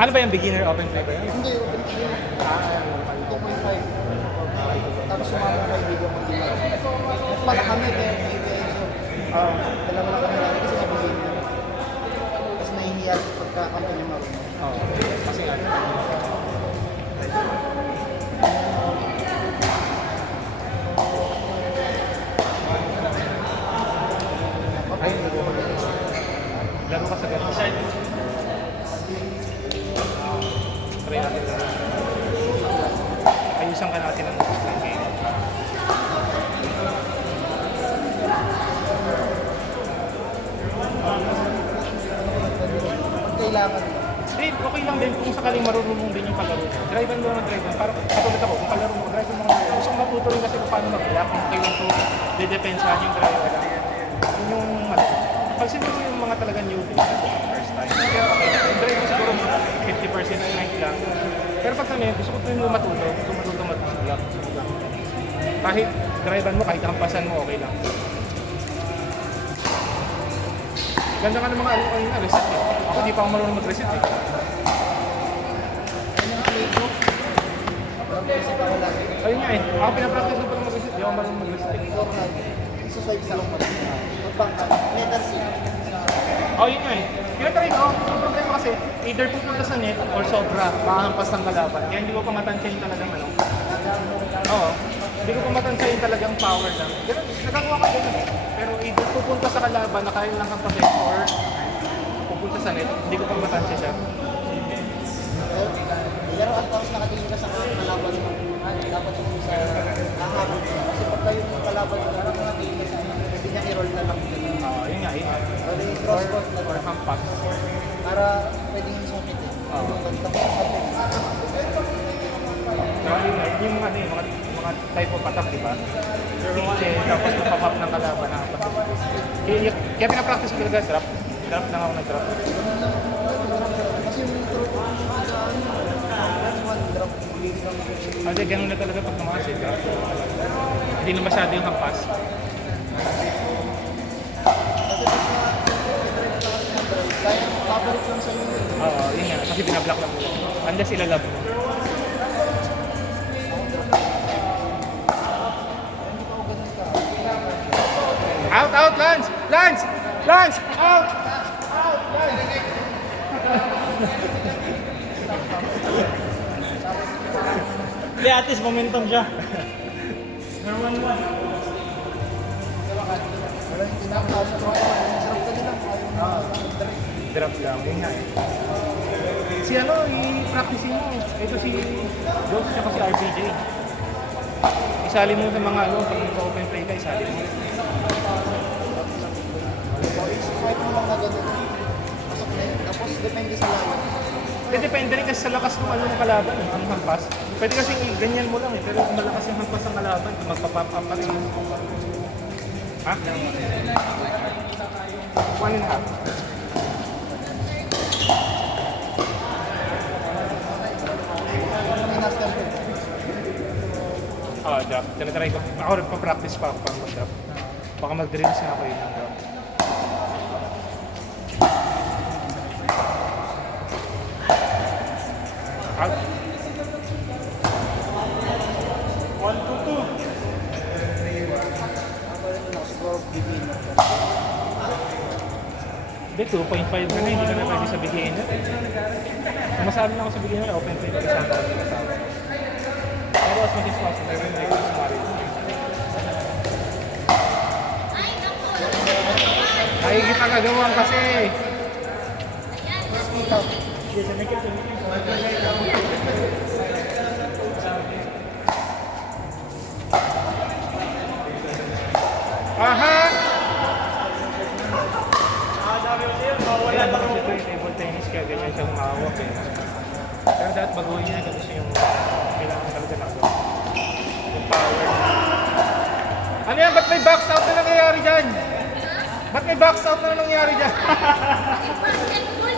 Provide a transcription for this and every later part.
Ano ba yung beginner open play ba yun? Hindi, open play. 2.5. Tapos sumama kay video mo sila. Pala kami, kaya may video. Dalawa lang kami lagi kasi nabigay na. Kasi nahihiya pagka ako niya marunong. Oo. Kasi ano. Ay, hindi ko mag-alis. Laro ka sa ganun. Try natin laro. Ayusan ka natin ang game. Pag kailangan mo. Dave, okay lang din kung sakaling marunong din yung palaro. Drive mo ng drive. Para katulad ako, kung palaro mo, drive mo ng gusto kong matuto rin kasi kung paano mag-block, kung kailan ko didepensahan yung drive. Yun yung ano. Pag siguro yung mga talaga newbie, first time. Kaya okay, yung drive mo siguro 50% strength lang. Pero pag kami, gusto ko rin matuto. Gusto matuto mag-block. Kahit drivean mo, kahit hampasan mo, okay lang. Ganda ka ng mga ano kanina, reset eh. Ako di pa ako marunong mag-reset eh. Ano yung play ko? Mag-reset ako lagi. Ayun nga eh. Ako pinapractice ko pa lang mag-reset. Di ako marunong mag-reset eh. Fortnite. Isa-swipe sa akong magbangka. Letter C. Oh, yun nga eh. Tinatry ko. Ang problema kasi, either pupunta sa net or sobra, makahampas ng kalaban. Kaya hindi ko pa matansyahin talagang ano. Oo. Hindi ko pa matansyahin talagang power lang. Ganun, nagagawa ko ganun eh. Pero either pupunta sa kalaban na kaya lang hampasin or pupunta sa net, hindi ko pa matansya siya. Pero at tapos nakatingin ka sa kalaban mo, dapat yung sa hahabol mo. Kasi pag kayo yung kalaban mo, parang nakatingin ka sa hindi niya i-roll na lang. Oo, yun nga eh. Or yung crossbow na Or hampas. para pwedeng sumit eh. Oo. Tapos sabit. Grabe nga, yung mga, ano, yung mga type of attack, di ba? Kitchen, tapos pumapap ng kalaban na hampas. Kaya pinapractice ko talaga, drop. Drop lang ako nag-drop. Kasi yung intro ko, one drop. Kasi ganun na talaga pag tumakas eh, drop. Hindi na masyado yung hampas. Kasi pag na-drive ka kasi ng drive, kaya pabalik lang sa inyo. Oo, yun nga, kasi binablock lang mo. Unless ilalab mo. Out, out, Lance! Lance! Lance! Out! Out! Lance! Hindi, at least momentum siya. Wala yung tinapos ko. Drop ka nila. Drop lang, yun nga eh. Si ano, i-practice mo. Ito si Joe, siya kasi RPJ. Isali mo sa mga ano, pag nag-open play ka, isali mo. Swipe mo lang na ganun. Pasok na yun. Tapos depende sa layo. Depende rin kasi sa lakas ng ano ng kalaban, ang hampas. Pwede kasi ganyan mo lang eh, pero kung malakas yung hampas ng kalaban, magpa-pop up pa rin. Ha? 1.5. Pinas tempo. Drop. Tinatry ko. Ako rin pa-practice pa ako pang mag-drop. Baka mag-drills na ako yun ng drop. Out. 1-2-2. Siguro bibin. Hindi, 2.5 na hindi ka na pwede sa beginner. Kung masabi na ako sa beginner, open play na kasama ako sa kasama. Pero as much as possible, yung like ko sumari. Ay, kita kagawang kasi. Ikaw. Aha! Wala ba kasi ito yung table tennis kaya ganyan siya humawak eh. Pero dapat baguhin niya kasi yung kailangan talaga na ako. Yung power niya. Ano yan? Ba't may box out na nangyayari dyan? Ba't may box out na nangyayari dyan?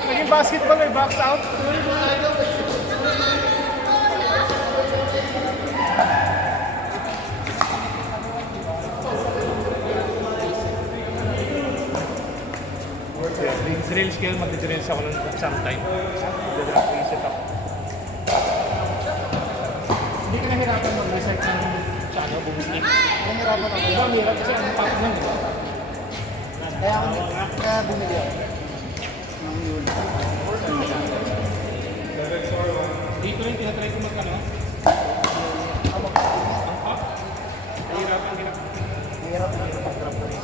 Naging basketball may box out? Drill skill, mag-drills ako ng sometime. nahihirapan ako. Diba, mahirap kasi ang tapos nun, di ba? Kaya bumili ako. Ng yun. Dito rin, tinatry ko magkano. Ang pop? Nahihirapan din ako. Mahirap pag-drop ko rin.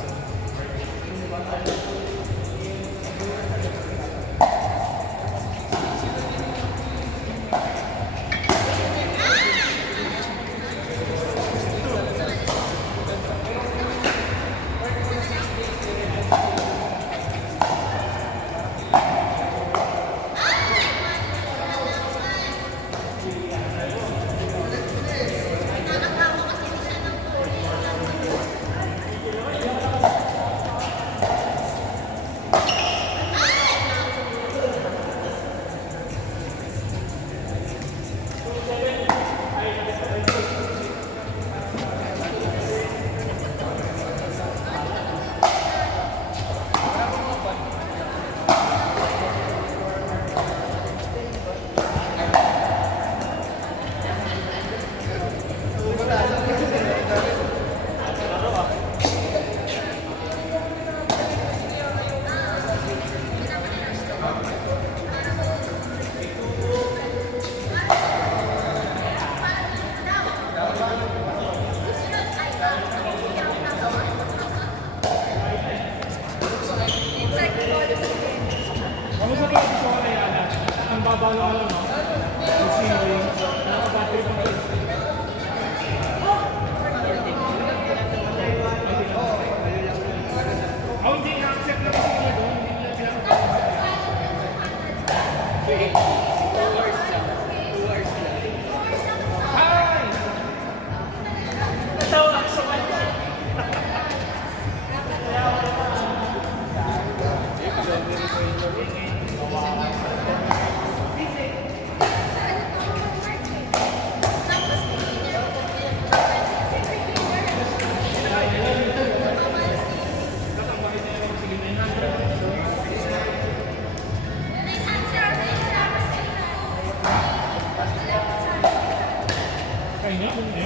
Ano sa pala gusto ko na yan? Ang baba na ano, no? Yung ceiling. Naka-battery pa kayo. Oh, hindi na-accept na kasi nila doon. Hindi nila pinapagpapalala. Hi! Natawa ako sa kanya. Kaya hindi.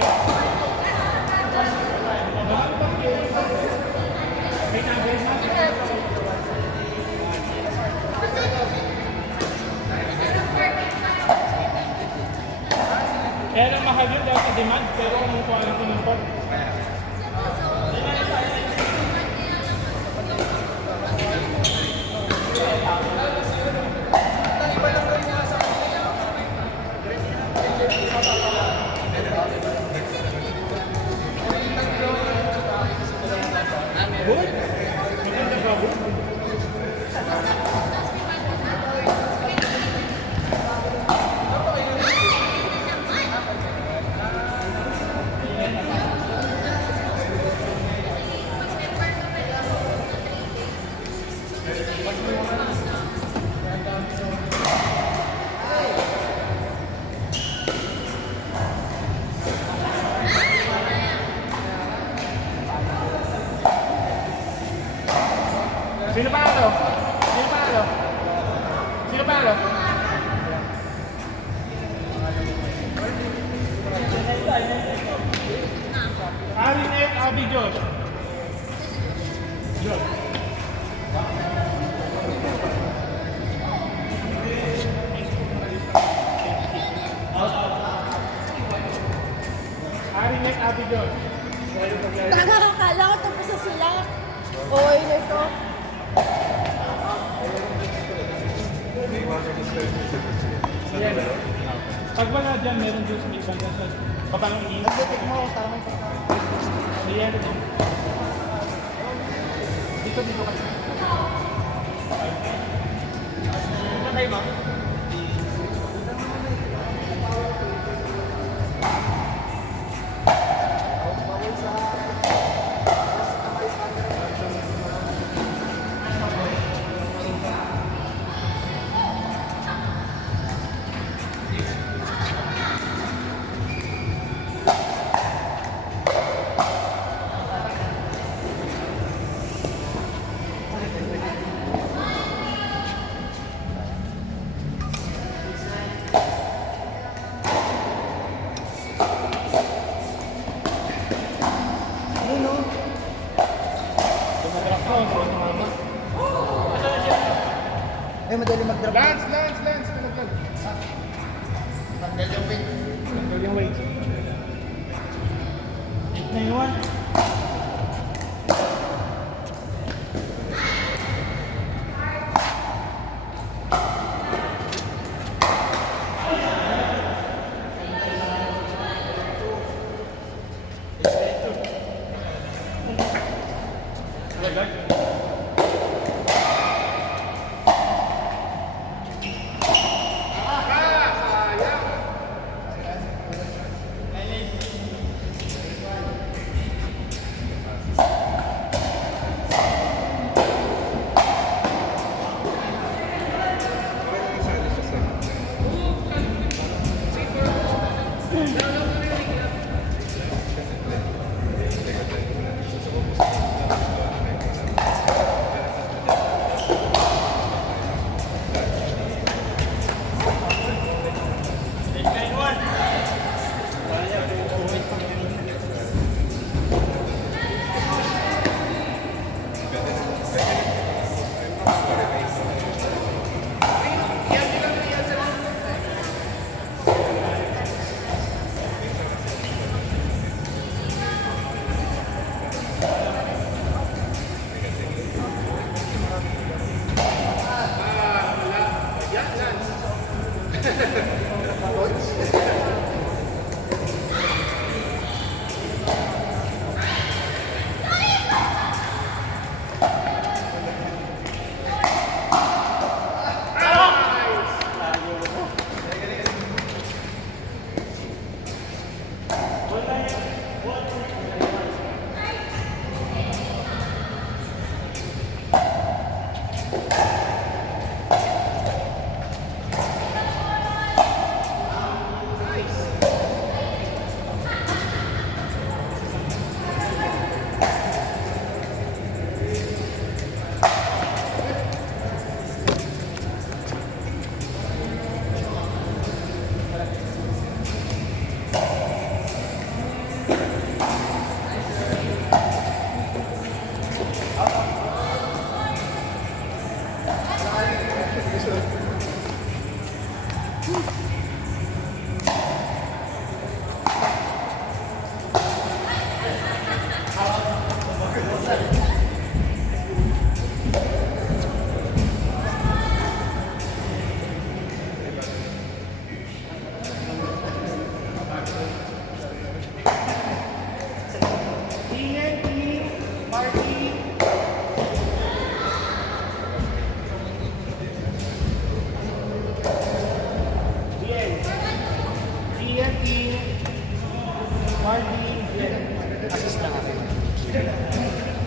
Kaya lang mahal yun dahil sa demand, pero kung kuha lang ng import. Good? Maganda ba? Good? Sino panalo? Sino panalo? Sino panalo? Arinet, Abby, Josh. Josh. Arinet, Abby, Josh. Nakakakala ko tapos na sila. Oy, nito. Yan. Pag wala dyan, meron dyan sa may banda sa babang init. Nagtitik mo, tamang Ayan. Dito kasi. Nakay ba? Lance! Nalaglag. Tanggal yung weight. Tanggal yung weight. 891. Assist lang ako.